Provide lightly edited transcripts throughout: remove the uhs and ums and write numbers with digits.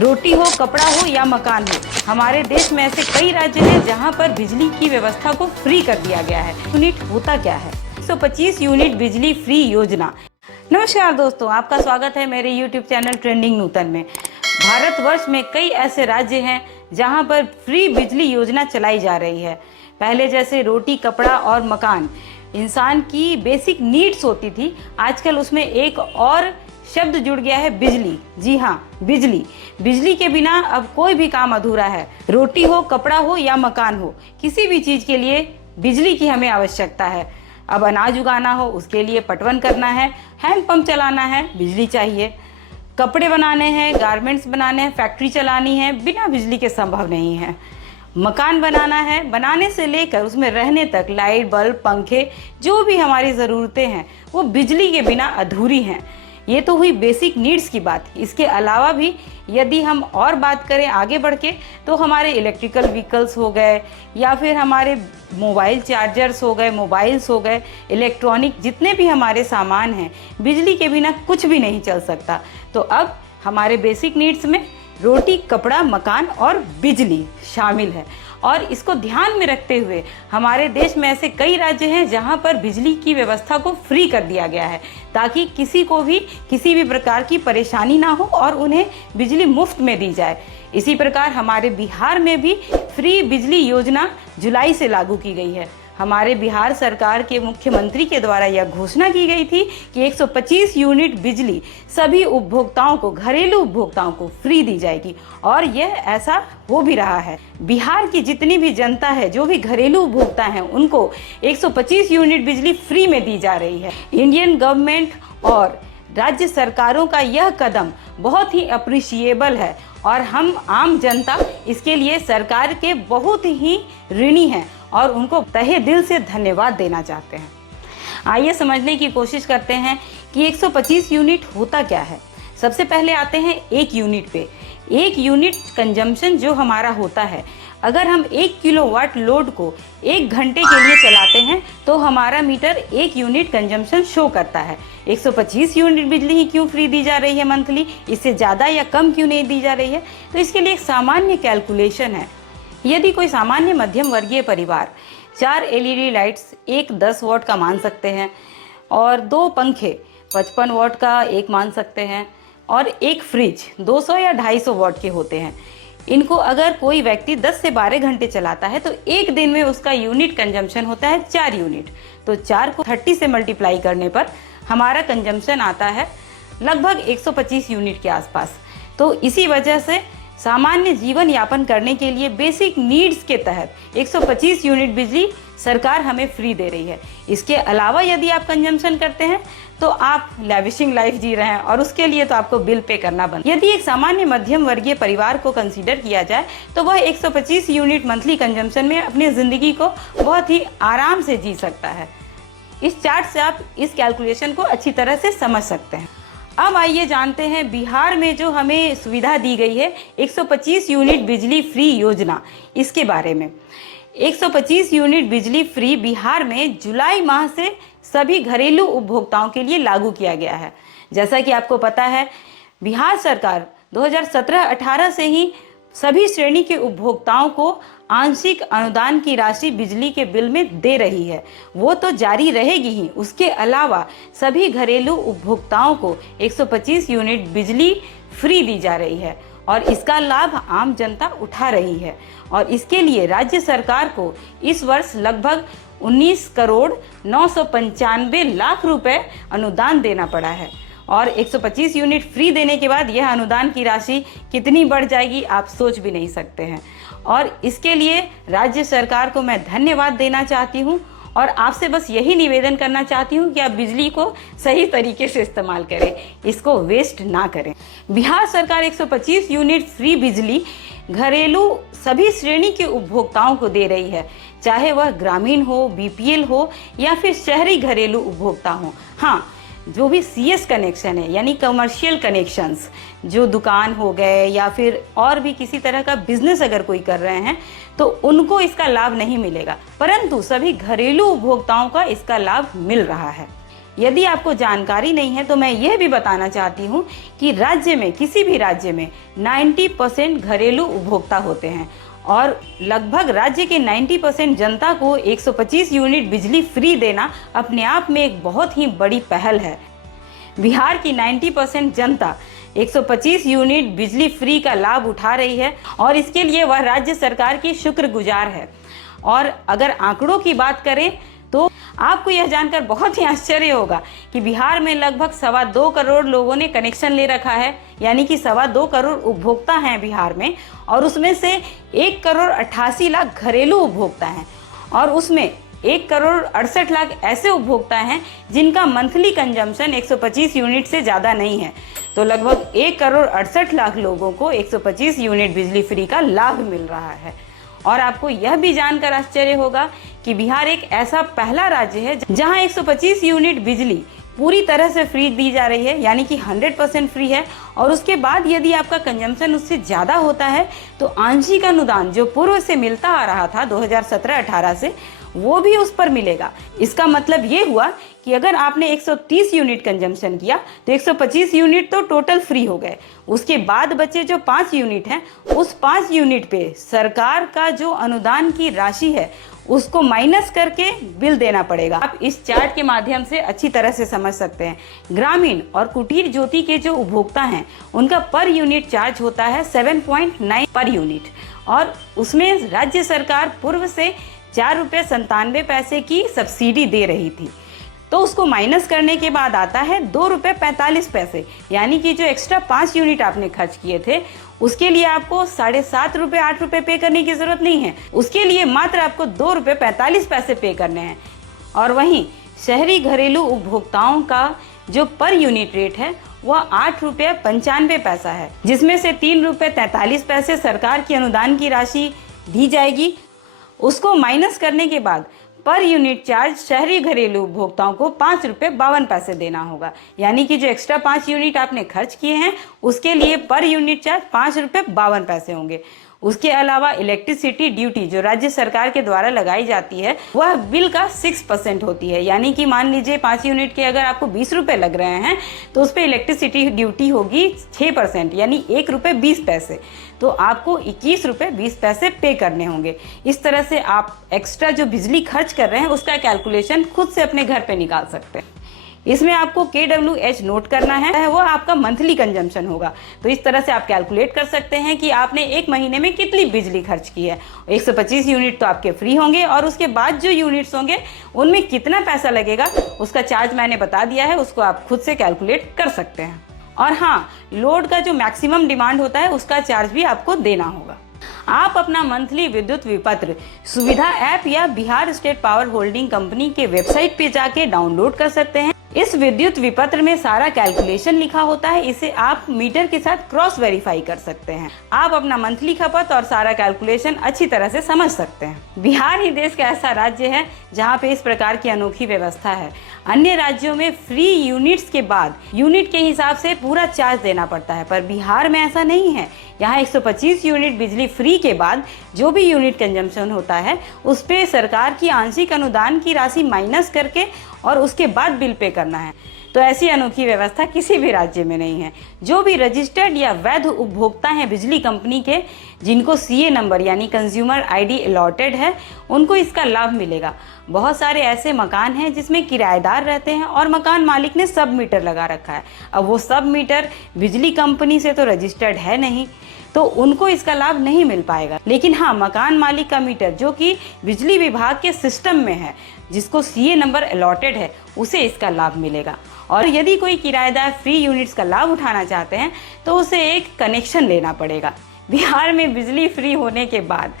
रोटी हो, कपड़ा हो या मकान हो, हमारे देश में ऐसे कई राज्य हैं जहां पर बिजली की व्यवस्था को फ्री कर दिया गया है। यूनिट होता क्या है? 125 यूनिट बिजली फ्री योजना। नमस्कार दोस्तों, आपका स्वागत है मेरे YouTube चैनल ट्रेंडिंग नूतन में। भारतवर्ष में कई ऐसे राज्य हैं जहां पर फ्री बिजली योजना चलाई जा रही है। पहले जैसे रोटी, कपड़ा और मकान इंसान की बेसिक नीड्स होती थी, आजकल उसमें एक और शब्द जुड़ गया है, बिजली। जी हाँ, बिजली। बिजली के बिना अब कोई भी काम अधूरा है। रोटी हो, कपड़ा हो या मकान हो, किसी भी चीज़ के लिए बिजली की हमें आवश्यकता है। अब अनाज उगाना हो, उसके लिए पटवन करना है, हैंडपंप चलाना है, बिजली चाहिए। कपड़े बनाने हैं, गारमेंट्स बनाने हैं, फैक्ट्री चलानी है, बिना बिजली के संभव नहीं है। मकान बनाना है, बनाने से लेकर उसमें रहने तक लाइट, बल्ब, पंखे, जो भी हमारी ज़रूरतें हैं वो बिजली के बिना अधूरी हैं। ये तो हुई बेसिक नीड्स की बात। इसके अलावा भी यदि हम और बात करें आगे बढ़ के, तो हमारे इलेक्ट्रिकल व्हीकल्स हो गए या फिर हमारे मोबाइल चार्जर्स हो गए, मोबाइल्स हो गए, इलेक्ट्रॉनिक जितने भी हमारे सामान हैं, बिजली के बिना कुछ भी नहीं चल सकता। तो अब हमारे बेसिक नीड्स में रोटी, कपड़ा, मकान और बिजली शामिल है। और इसको ध्यान में रखते हुए हमारे देश में ऐसे कई राज्य हैं जहां पर बिजली की व्यवस्था को फ्री कर दिया गया है, ताकि किसी को भी किसी भी प्रकार की परेशानी ना हो और उन्हें बिजली मुफ्त में दी जाए। इसी प्रकार हमारे बिहार में भी फ्री बिजली योजना जुलाई से लागू की गई है। हमारे बिहार सरकार के मुख्यमंत्री के द्वारा यह घोषणा की गई थी कि 125 यूनिट बिजली सभी उपभोक्ताओं को, घरेलू उपभोक्ताओं को फ्री दी जाएगी, और यह ऐसा हो भी रहा है। बिहार की जितनी भी जनता है, जो भी घरेलू उपभोक्ता हैं, उनको 125 यूनिट बिजली फ्री में दी जा रही है। इंडियन गवर्नमेंट और राज्य सरकारों का यह कदम बहुत ही अप्रिशिएबल है और हम आम जनता इसके लिए सरकार के बहुत ही ऋणी हैं और उनको तहे दिल से धन्यवाद देना चाहते हैं। आइए समझने की कोशिश करते हैं कि 125 यूनिट होता क्या है। सबसे पहले आते हैं एक यूनिट पे। एक यूनिट कंजम्पशन जो हमारा होता है, अगर हम 1 किलोवाट लोड को 1 घंटे के लिए चलाते हैं तो हमारा मीटर 1 यूनिट कंजम्पशन शो करता है। 125 यूनिट बिजली ही क्यों फ्री दी जा रही है मंथली, इससे ज़्यादा या कम क्यों नहीं दी जा रही है? तो इसके लिए एक सामान्य कैलकुलेशन है। यदि कोई सामान्य मध्यम वर्गीय परिवार 4 LED लाइट्स, एक 10 वाट का मान सकते हैं, और 2 पंखे 55 वाट का एक मान सकते हैं, और एक फ्रिज 200 या 250 वाट के होते हैं, इनको अगर कोई व्यक्ति 10 से 12 घंटे चलाता है तो एक दिन में उसका यूनिट कंजम्पशन होता है 4 यूनिट। तो 4 को 30 से मल्टीप्लाई करने पर हमारा कंजम्पशन आता है लगभग 125 यूनिट के आसपास। तो इसी वजह से सामान्य जीवन यापन करने के लिए बेसिक नीड्स के तहत 125 यूनिट बिजली सरकार हमें फ्री दे रही है। इसके अलावा यदि आप कंजम्पशन करते हैं तो आप लैविशिंग लाइफ जी रहे हैं और उसके लिए तो आपको बिल पे करना बन। यदि एक सामान्य मध्यम वर्गीय परिवार को कंसीडर किया जाए तो वह 125 यूनिट मंथली कंजम्पशन में अपनी ज़िंदगी को बहुत ही आराम से जी सकता है। इस चार्ट से आप इस कैलकुलेशन को अच्छी तरह से समझ सकते हैं। अब आइए जानते हैं बिहार में जो हमें सुविधा दी गई है 125 यूनिट बिजली फ्री योजना, इसके बारे में। 125 यूनिट बिजली फ्री बिहार में जुलाई माह से सभी घरेलू उपभोक्ताओं के लिए लागू किया गया है। जैसा कि आपको पता है, बिहार सरकार 2017-18 से ही सभी श्रेणी के उपभोक्ताओं को आंशिक अनुदान की राशि बिजली के बिल में दे रही है। वो तो जारी रहेगी ही। उसके अलावा सभी घरेलू उपभोक्ताओं को 125 यूनिट बिजली फ्री दी जा रही है और इसका लाभ आम जनता उठा रही है। और इसके लिए राज्य सरकार को इस वर्ष लगभग 19 करोड़ 995 लाख रुपए अनुदान देना पड़ा है। और 125 यूनिट फ्री देने के बाद यह अनुदान की राशि कितनी बढ़ जाएगी आप सोच भी नहीं सकते हैं। और इसके लिए राज्य सरकार को मैं धन्यवाद देना चाहती हूँ और आपसे बस यही निवेदन करना चाहती हूँ कि आप बिजली को सही तरीके से इस्तेमाल करें, इसको वेस्ट ना करें। बिहार सरकार 125 यूनिट फ्री बिजली घरेलू सभी श्रेणी के उपभोक्ताओं को दे रही है, चाहे वह ग्रामीण हो, BPL हो या फिर शहरी घरेलू उपभोक्ता हो। हाँ, जो भी CS कनेक्शन है यानी कमर्शियल कनेक्शंस, जो दुकान हो गए या फिर और भी किसी तरह का बिजनेस अगर कोई कर रहे हैं तो उनको इसका लाभ नहीं मिलेगा, परंतु सभी घरेलू उपभोक्ताओं का इसका लाभ मिल रहा है। यदि आपको जानकारी नहीं है तो मैं यह भी बताना चाहती हूँ कि राज्य में, किसी भी राज्य में 90% घरेलू उपभोक्ता होते हैं और लगभग राज्य के 90% जनता को 125 यूनिट बिजली फ्री देना अपने आप में एक बहुत ही बड़ी पहल है। बिहार की 90% जनता 125 यूनिट बिजली फ्री का लाभ उठा रही है और इसके लिए वह राज्य सरकार की शुक्रगुजार है। और अगर आंकड़ों की बात करें तो आपको यह जानकर बहुत ही आश्चर्य होगा कि बिहार में लगभग 2.25 करोड़ लोगों ने कनेक्शन ले रखा है, यानी कि 2.25 करोड़ उपभोक्ता हैं बिहार में, और उसमें से 1,88,00,000 घरेलू उपभोक्ता हैं और उसमें 1,68,00,000 ऐसे उपभोक्ता हैं जिनका मंथली कंजम्पशन 125 यूनिट से ज़्यादा नहीं है। तो लगभग 1,68,00,000 लोगों को 125 यूनिट बिजली फ्री का लाभ मिल रहा है। और आपको यह भी जानकर आश्चर्य होगा कि बिहार एक ऐसा पहला राज्य है जहां 125 यूनिट बिजली पूरी तरह से फ्री दी जा रही है, यानी कि 100% फ्री है। और उसके बाद यदि आपका कंजम्पशन उससे ज़्यादा होता है तो आंशिक अनुदान जो पूर्व से मिलता आ रहा था 2017-18 से, वो भी उस पर मिलेगा। इसका मतलब ये हुआ कि अगर आपने 130 यूनिट कंजम्पशन किया तो 125 यूनिट तो टोटल फ्री हो गए। उसके बाद बचे जो 5 यूनिट हैं, उस 5 यूनिट पे सरकार का जो अनुदान की राशि है उसको माइनस करके बिल देना पड़ेगा। आप इस चार्ट के माध्यम से अच्छी तरह से समझ सकते हैं। ग्रामीण और कुटीर ज्योति के जो उपभोक्ता हैं उनका पर यूनिट चार्ज होता है 7.9 पर यूनिट, और उसमें राज्य सरकार पूर्व से 4 रुपये 97 पैसे की सब्सिडी दे रही थी। तो उसको माइनस करने के बाद आता है 2 रुपये 45 पैसे, यानी कि जो एक्स्ट्रा 5 यूनिट आपने खर्च किए थे उसके लिए आपको 7.5 रुपये 8 रुपये पे करने की ज़रूरत नहीं है। उसके लिए मात्र आपको 2 रुपये 45 पैसे पे करने हैं। और वहीं शहरी घरेलू उपभोक्ताओं का जो पर यूनिट रेट है वह 8 रुपये 95 पैसा है, जिसमें से 3 रुपये 43 पैसे सरकार की अनुदान की राशि दी जाएगी। उसको माइनस करने के बाद पर यूनिट चार्ज शहरी घरेलू उपभोक्ताओं को 5 रुपये 52 पैसे देना होगा, यानी कि जो एक्स्ट्रा 5 यूनिट आपने खर्च किए हैं उसके लिए पर यूनिट चार्ज 5 रुपये 52 पैसे होंगे। उसके अलावा इलेक्ट्रिसिटी ड्यूटी जो राज्य सरकार के द्वारा लगाई जाती है वह बिल का 6% होती है, यानी कि मान लीजिए 5 यूनिट के अगर आपको 20 रुपये लग रहे हैं तो उस पर इलेक्ट्रिसिटी ड्यूटी होगी 6%, यानी 1 रुपये 20 पैसे। तो आपको 21 रुपये 20 पैसे पे करने होंगे। इस तरह से आप एक्स्ट्रा जो बिजली खर्च कर रहे हैं उसका कैलकुलेशन खुद से अपने घर पे निकाल सकते हैं। इसमें आपको KWH नोट करना है, वो आपका मंथली कंजम्पशन होगा। तो इस तरह से आप कैलकुलेट कर सकते हैं कि आपने एक महीने में कितनी बिजली खर्च की है। 125 यूनिट तो आपके फ्री होंगे और उसके बाद जो यूनिट्स होंगे उनमें कितना पैसा लगेगा उसका चार्ज मैंने बता दिया है, उसको आप खुद से कैलकुलेट कर सकते हैं। और हाँ, लोड का जो मैक्सिमम डिमांड होता है उसका चार्ज भी आपको देना होगा। आप अपना मंथली विद्युत विपत्र सुविधा ऐप या Bihar state power holding company के वेबसाइट पे जाके डाउनलोड कर सकते हैं। इस विद्युत विपत्र में सारा कैलकुलेशन लिखा होता है, इसे आप मीटर के साथ क्रॉस वेरीफाई कर सकते हैं। आप अपना मंथली खपत और सारा कैलकुलेशन अच्छी तरह से समझ सकते हैं। बिहार ही देश का ऐसा राज्य है जहां पे इस प्रकार की अनोखी व्यवस्था है। अन्य राज्यों में फ्री यूनिट्स के बाद यूनिट के हिसाब से पूरा चार्ज देना पड़ता है, पर बिहार में ऐसा नहीं है। यहाँ 125 यूनिट बिजली फ्री के बाद जो भी यूनिट कंजम्पशन होता है उस पे सरकार की आंशिक अनुदान की राशि माइनस करके और उसके बाद बिल पे करना है। तो ऐसी अनोखी व्यवस्था किसी भी राज्य में नहीं है। जो भी रजिस्टर्ड या वैध उपभोक्ता हैं बिजली कंपनी के, जिनको CA नंबर यानी कंज्यूमर ID अलॉटेड है, उनको इसका लाभ मिलेगा। बहुत सारे ऐसे मकान हैं जिसमें किराएदार रहते हैं और मकान मालिक ने सब मीटर लगा रखा है। अब वो सब मीटर बिजली कंपनी से तो रजिस्टर्ड है नहीं, तो उनको इसका लाभ नहीं मिल पाएगा। लेकिन हाँ, मकान मालिक का मीटर जो कि बिजली विभाग के सिस्टम में है, जिसको CA नंबर अलॉटेड है, उसे इसका लाभ मिलेगा। और यदि कोई किराएदार फ्री यूनिट्स का लाभ उठाना चाहते हैं तो उसे एक कनेक्शन लेना पड़ेगा। बिहार में बिजली फ्री होने के बाद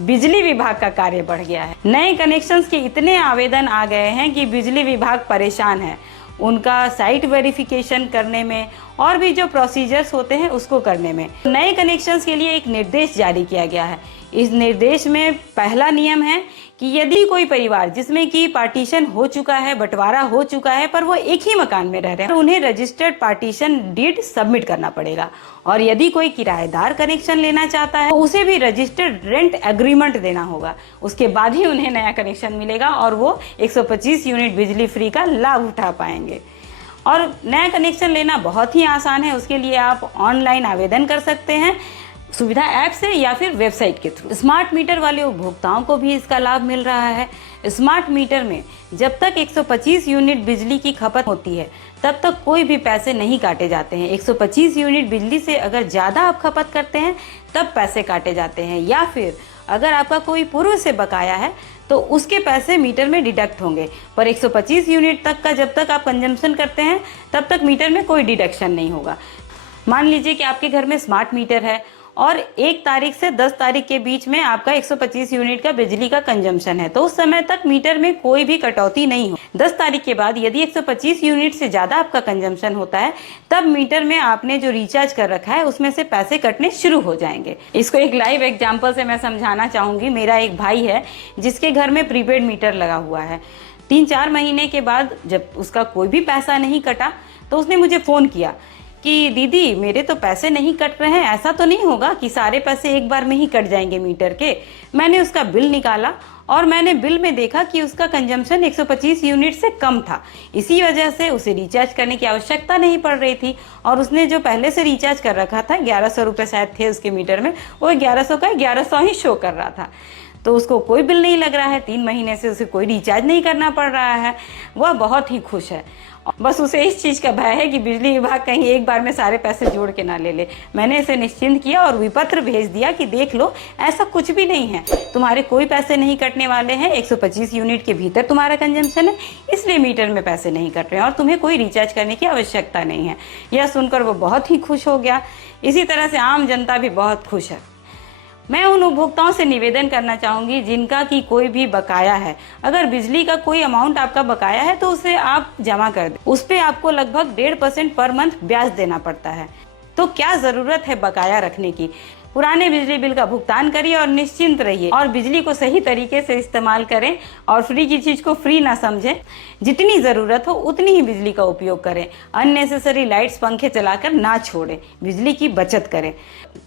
बिजली विभाग का कार्य बढ़ गया है। नए कनेक्शंस के इतने आवेदन आ गए हैं कि बिजली विभाग परेशान है उनका साइट वेरिफिकेशन करने में और भी जो प्रोसीजर्स होते हैं उसको करने में। नए कनेक्शंस के लिए एक निर्देश जारी किया गया है इस निर्देश में पहला नियम है कि यदि कोई परिवार जिसमें कि पार्टीशन हो चुका है, बंटवारा हो चुका है, पर वो एक ही मकान में रह रहे हैं, तो उन्हें रजिस्टर्ड पार्टीशन डीड सबमिट करना पड़ेगा। और यदि कोई किराएदार कनेक्शन लेना चाहता है तो उसे भी रजिस्टर्ड रेंट एग्रीमेंट देना होगा। उसके बाद ही उन्हें नया कनेक्शन मिलेगा और वो 125 यूनिट बिजली फ्री का लाभ उठा पाएंगे। और नया कनेक्शन लेना बहुत ही आसान है। उसके लिए आप ऑनलाइन आवेदन कर सकते हैं, सुविधा ऐप से या फिर वेबसाइट के थ्रू। स्मार्ट मीटर वाले उपभोक्ताओं को भी इसका लाभ मिल रहा है। स्मार्ट मीटर में जब तक 125 यूनिट बिजली की खपत होती है तब तक कोई भी पैसे नहीं काटे जाते हैं। 125 यूनिट बिजली से अगर ज़्यादा आप खपत करते हैं तब पैसे काटे जाते हैं, या फिर अगर आपका कोई पूर्व से बकाया है तो उसके पैसे मीटर में डिडक्ट होंगे। पर 125 यूनिट तक का जब तक आप कंजम्पशन करते हैं तब तक मीटर में कोई डिडक्शन नहीं होगा। मान लीजिए कि आपके घर में स्मार्ट मीटर है और 1 तारीख से 10 तारीख के बीच में आपका 125 यूनिट का बिजली का कंजम्पशन है, तो उस समय तक मीटर में कोई भी कटौती नहीं हो। 10 तारीख के बाद यदि 125 यूनिट से ज़्यादा आपका कंजम्पशन होता है तब मीटर में आपने जो रिचार्ज कर रखा है उसमें से पैसे कटने शुरू हो जाएंगे। इसको एक लाइव एग्जाम्पल से मैं समझाना चाहूँगी। मेरा एक भाई है जिसके घर में प्रीपेड मीटर लगा हुआ है। 3-4 महीने के बाद जब उसका कोई भी पैसा नहीं कटा तो उसने मुझे फ़ोन किया कि दीदी मेरे तो पैसे नहीं कट रहे हैं, ऐसा तो नहीं होगा कि सारे पैसे एक बार में ही कट जाएंगे मीटर के। मैंने उसका बिल निकाला और मैंने बिल में देखा कि उसका कंजम्पशन 125 यूनिट से कम था। इसी वजह से उसे रिचार्ज करने की आवश्यकता नहीं पड़ रही थी और उसने जो पहले से रिचार्ज कर रखा था 1100 रुपये शायद थे उसके मीटर में, वो 1100 का 1100 ही शो कर रहा था। तो उसको कोई बिल नहीं लग रहा है, 3 महीने से उसे कोई रिचार्ज नहीं करना पड़ रहा है। वह बहुत ही खुश है। बस उसे इस चीज़ का भय है कि बिजली विभाग कहीं एक बार में सारे पैसे जोड़ के ना ले ले। मैंने इसे निश्चिंत किया और विपत्र भेज दिया कि देख लो ऐसा कुछ भी नहीं है, तुम्हारे कोई पैसे नहीं कटने वाले हैं। 125 यूनिट के भीतर तुम्हारा कंजम्पशन है, इसलिए मीटर में पैसे नहीं कट रहे हैं और तुम्हें कोई रिचार्ज करने की आवश्यकता नहीं है। यह सुनकर वो बहुत ही खुश हो गया। इसी तरह से आम जनता भी बहुत खुश है। मैं उन उपभोक्ताओं से निवेदन करना चाहूँगी जिनका कि कोई भी बकाया है। अगर बिजली का कोई अमाउंट आपका बकाया है तो उसे आप जमा कर दें। उस पर आपको लगभग 1.5% पर मंथ ब्याज देना पड़ता है। तो क्या ज़रूरत है बकाया रखने की। पुराने बिजली बिल का भुगतान करिए और निश्चिंत रहिए और बिजली को सही तरीके से इस्तेमाल करें और फ्री की चीज़ को फ्री ना समझें। जितनी ज़रूरत हो उतनी ही बिजली का उपयोग करें। अननेसेसरी लाइट्स पंखे चलाकर ना छोड़ें। बिजली की बचत करें।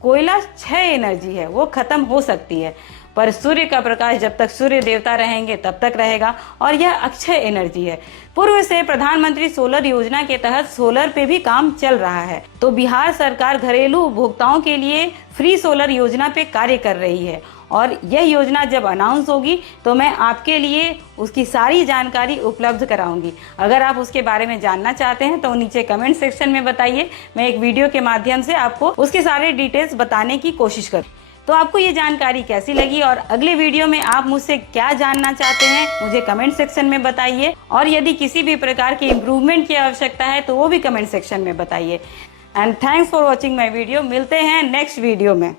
कोयला क्षय एनर्जी है, वो खत्म हो सकती है, पर सूर्य का प्रकाश जब तक सूर्य देवता रहेंगे तब तक रहेगा और यह अक्षय एनर्जी है। पूर्व से प्रधानमंत्री सोलर योजना के तहत सोलर पे भी काम चल रहा है। तो बिहार सरकार घरेलू उपभोक्ताओं के लिए फ्री सोलर योजना पे कार्य कर रही है और यह योजना जब अनाउंस होगी तो मैं आपके लिए उसकी सारी जानकारी उपलब्ध कराऊंगी। अगर आप उसके बारे में जानना चाहते हैं तो नीचे कमेंट सेक्शन में बताइए। मैं एक वीडियो के माध्यम से आपको उसके सारे डिटेल्स बताने की कोशिश करूँ। तो आपको ये जानकारी कैसी लगी और अगले वीडियो में आप मुझसे क्या जानना चाहते हैं मुझे कमेंट सेक्शन में बताइए। और यदि किसी भी प्रकार के इम्प्रूवमेंट की आवश्यकता है तो वो भी कमेंट सेक्शन में बताइए। And thanks for watching my video. मिलते हैं नेक्स्ट वीडियो में।